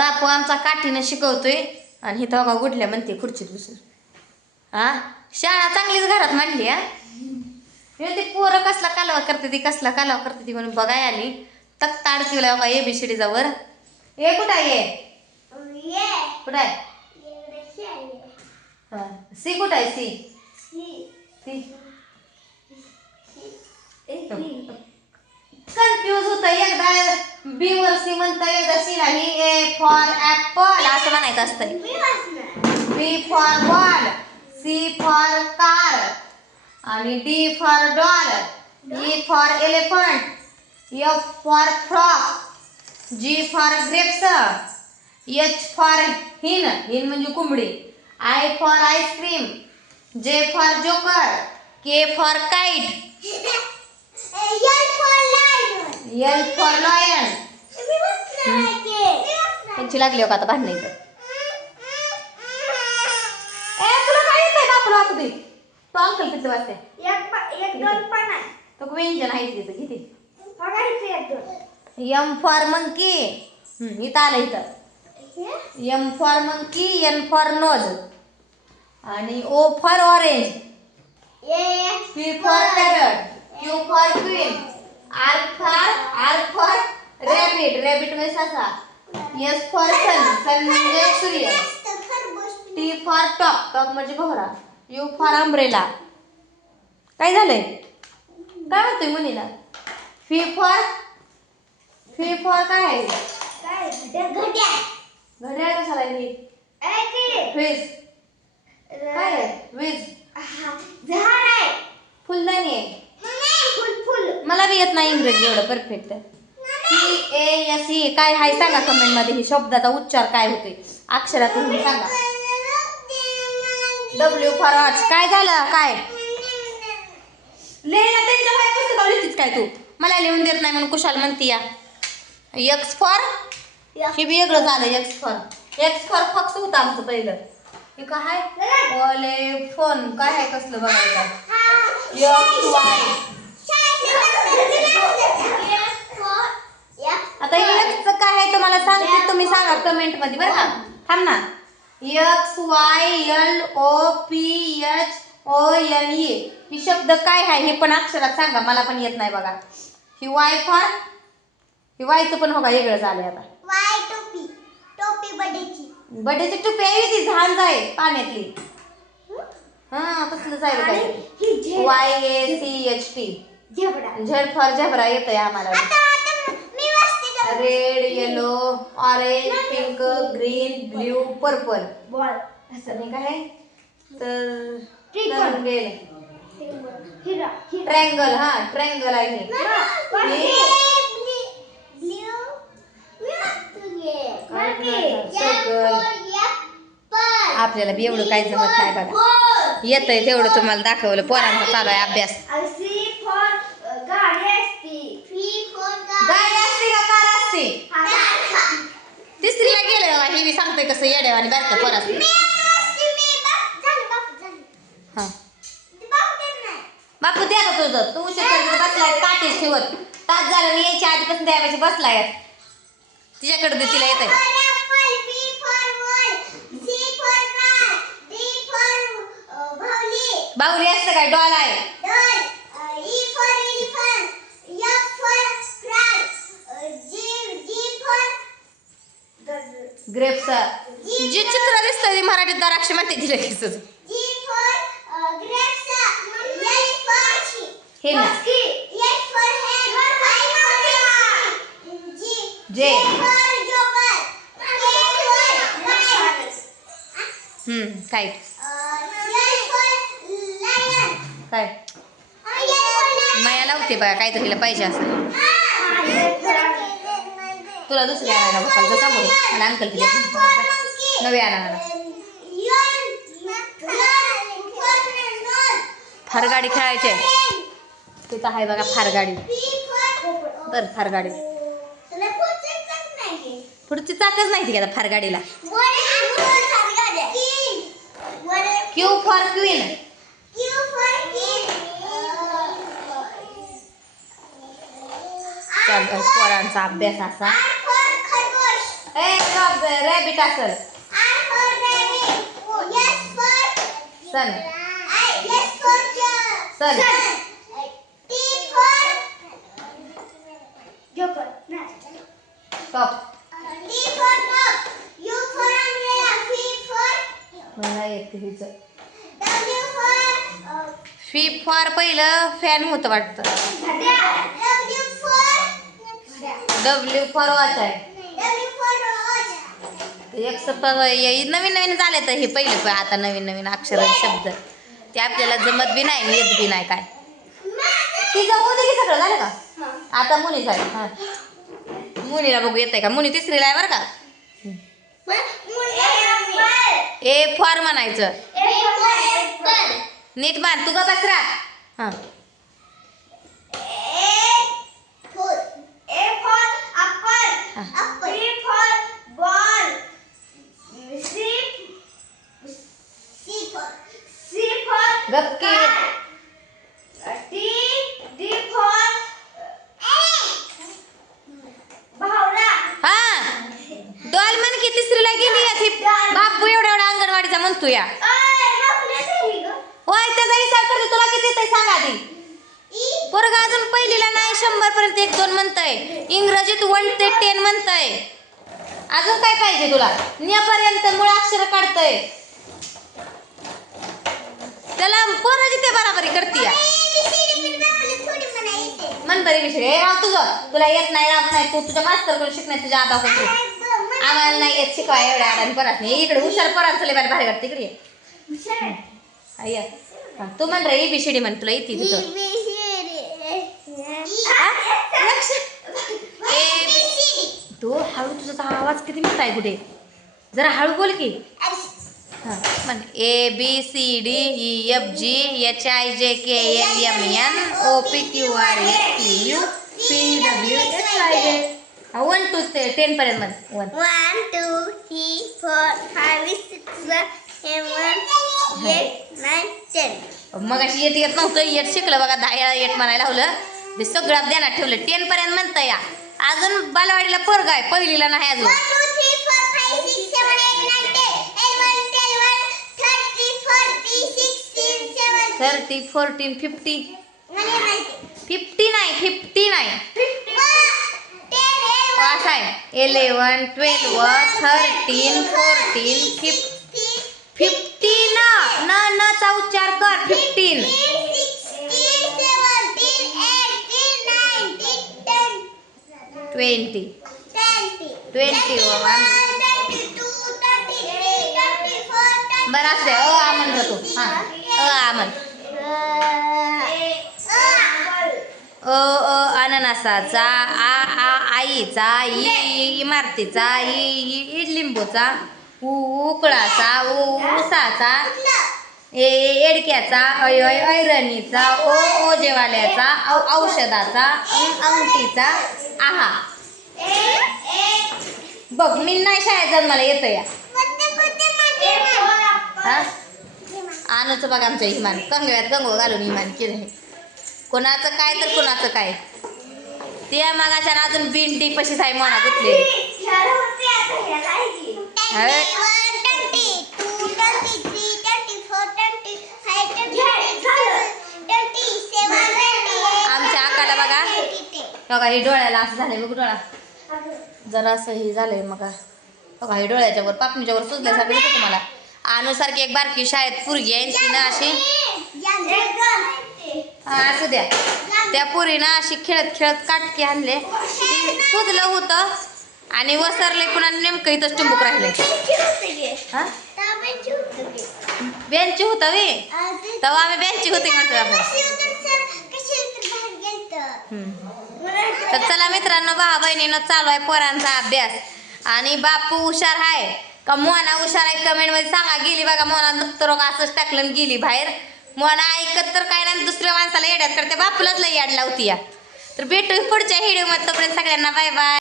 बापू आमचा काठीनं शिकवतोय आणि इथं बघा गुडल्या म्हणते खुर्चीत बसून. हा शाळा चांगलीच घरात मांडली. हा ते पोरं कसला कालवा करते ती कसला कालवा करते ती म्हणून बघाय आली. तक्ता अडकिवला बघा ABCD वर. ए कुठं आहे? कुठं आहे? सी कुठं आहे? सी कन्फ्यूज होतं. एकदा बी वर सी म्हणतं, एकदा सी नाही. ए फॉर ऍपल असं म्हणायचं असतंय. B for ball, C for car आणि D for doll, E for elephant, F for frock, G for grapes, H for hen, hen म्हणजे कोंबडी, I for ice cream, J for joker, K for kite, L for lion. त्यांची लागली का आता भांडण इथं. तुला काय येतंय बापूला वाचू दे. तो अंकल किती वाजते? तो व्यंजन आहे तिथं किती. M for monkey. इथं आलं इथं. M for monkey, N for knows आणि O for orange, P for parrot, Q for queen, R for rabbit, rabbit म्हणजे ससा, S फॉर सन, सन म्हणजे सूर्य, T फॉर टॉप, टॉप म्हणजे भोवरा, U फॉर अम्ब्रेला. काय झालंय? काय म्हणतोय मुलीला? फी फॉर काय आहे? घड्याळ कशाला आहे? वीज काय आहे? वीज फुलदाणी आहे. मला बी येत नाही इंग्रजी एवढं परफेक्ट. CASE काय हाय सांगा कमेंट मध्ये. ही शब्दाचा उच्चार काय होतोय अक्षरातून सांगा. W for watch. काय झालं? काय लिहायला त्यांच्या बाहेर पुस्तकावर लिहितीस काय तू? मला लिहून देत नाही म्हणून कुशाल म्हणती या. X फॉर हे बी वेगळं झालं. X फॉर फॉक्स होतं आमचं पहिलं. हे काय आहे? ओले फोन काय आहे कसलं बघायचं. आता Xचं काय आहे तुम्हाला सांगते, तुम्ही सांगा कमेंट मध्ये बरं का. थांब ना. XYLOPHONE ही शब्द काय आहे हे पण अक्षरात सांगा. मला पण येत नाही बघा. ही Y फॉर ही वायचं पण हो का वेगळं झालंय आता. बड्डेची टोपी आहे ती झांज आहे पाण्यातली. हा तसलं जाईल काय. YACHT झेड फॉर झेब्रा येतंय आम्हाला. Red, yellow, orange, pink, green, blue, purple. असं नाही काय तर ट्रँगल. हा ट्रँगल आहे. आपल्याला बी एवढं काही जमत नाही बघा. येतंय तेवढं तुम्हाला दाखवलं. पोरांचा चालू आहे अभ्यास. गाडी असते का कार असते? तिसरीला गेलं बघा. हे बी सांगतोय कसं येड्या आणि बारक्या पोरांचं. हा बापू द्या का तुझं? तू उशीर बसलाय काठीच ठेवत. तास झालं मी यायच्या आधीपासून द्यायची बसलाय. तिच्याकडे दे तिला येत आहे. बाहुली असतं काय? डॉल आहे. ग्रेप्स. जी चित्र दिसतं ती मराठीत द्राक्ष म्हणते तिला किसच. हे ना जे काय काय माया लावते बघा काय तर हिला पाहिजे असं. तुला दुसरी आणायला बघायला सांगू मला अंकल तिला नवी आणायला. फार गाडी खेळायची तिथं आहे बघा. फार गाडी तर फार गाडी पुढची चाकच नाही ती आता फार गाडीला. Q for queen. पोरांचा अभ्यास असा. रॅबिट असेल. सन. सन. टॉप. मला येते हिचं. फी फॉर पहिलं फॅन होतं वाटतं. डब्ल्यू फॉर वॉच आहे. नवीन नवीन झाले तर हे पहिलं आता नवीन नवीन अक्षर शब्द ते आपल्याला जमत बी नाही येत बी नाही काय. तिचं होते की सगळं झालं का. आता मुलीच आहे. हां मुलीला बघू येत आहे का. मुली तिसरीला आहे बरं का. ए फॉर म्हणायचं. नीट मान तू ग बसरा. हां गप्पी. हा डॉल म्हण की तिसरीला गेली. बापू एवढा एवढा अंगणवाडीचा म्हणतो या. होय त्याचा हिसाब करते. तुला किती येतंय सांगा आधी. पोरगा अजून पहिलीला नाही 100 पर्यंत 1-2 म्हणतंय. इंग्रजीत 1 ते 10 म्हणतंय. अजून काय पाहिजे तुला. न्यापर्यंत मुळाक्षर काढतंय. त्याला पोराची ते बराबरी करते या. मन बरी विषय हे राव तुझं. तुला येत नाही राहत नाही. तू तुझ्या मास्तरकडून शिकणार तुझ्या आबाकडून. आम्हाला नाही येत शिकवा एवढ्या आडाने परत नाही. इकडे हुशार पोरांचं लय भारी काढते इकडे ये. अय्या तू म्हण रे ABCD म्हण तुला येते तिथं. तू हळू तुझा आवाज किती मोठा आहे कुठे. जरा हळू बोल की. हां म्हण ABCDEFG HIJKLMN OPQRSTU PWXYZ. 1 to 10 पर्यंत म्हण. 1 2 3 4 5 6 7 8 9 10. मग अशी येत नव्हतं. येत शिकलं बघा. 10 येत म्हणायला लावलं. ते सगळं ध्यानात ठेवलं. 10 पर्यंत म्हणतं या. अजून बालवाडीला पोरगा आहे पहिलीला नाही अजून. 1 2 3 4 5 6 7 8 9 10 11 12 13 14 16 17 30 14 50. 50 नाही 50 नाही असं आहे. 11 12 13 14 15 न चा उच्चार कर. 15 20 21. बरं असते. आ म्हण तू. हां आ म्हण. अननसाचा. आईचा. इमारतीचा. लिंबूचा. उकळाचा. ऊसाचा. एडक्याचा. ऐरणीचा. ओजेवाल्याचा. औषधाचा. अंगठीचा. आहा बघ मी नाही शाळेत जाऊन मला येतं या. हा आणूच बघ आमच्या इमान कंगव्यात गंगो घालून इमान केलं. कोणाचं काय तर कोणाचं काय. त्या मागाच्या अजून बिंडी पशीच आहे म्हणा गुतलेली. आमच्या आकाला बघा बघा हे डोळ्याला असं झालंय. बघ डोळा जरा असं हे झालंय. मग बघा हे डोळ्याच्या वर पापणीच्या वर सुजल्यासारखं दिसतं तुम्हाला. अनुसारखी एक बारकी शाळेत पोरगी आहे. तिनं अशी असू द्या. त्या पोरीनं अशी खेळत खेळत काटकी आणले. ती सुजलं होतं आणि वसरले पुन्हा नेमकं इथंच टुंबूक राहिले. हा बेंच होता वे तेव्हा आम्ही बेंची होते म्हणतो आपण. तर चला मित्रांनो भावा बहिणीनं चालू आहे पोरांचा अभ्यास. आणि बापू हुशार आहे का मोना हुशार आहे कमेंटमध्ये सांगा. गेली बघा मोना दप्तर असंच टाकलं गेली बाहेर. मोना ऐकत तर काय नाही. दुसऱ्या माणसाला येड्यात करते. बापूलाच लई याड लावती या. तर भेटू पुढच्या व्हिडिओमध्ये. तोपर्यंत सगळ्यांना बाय बाय.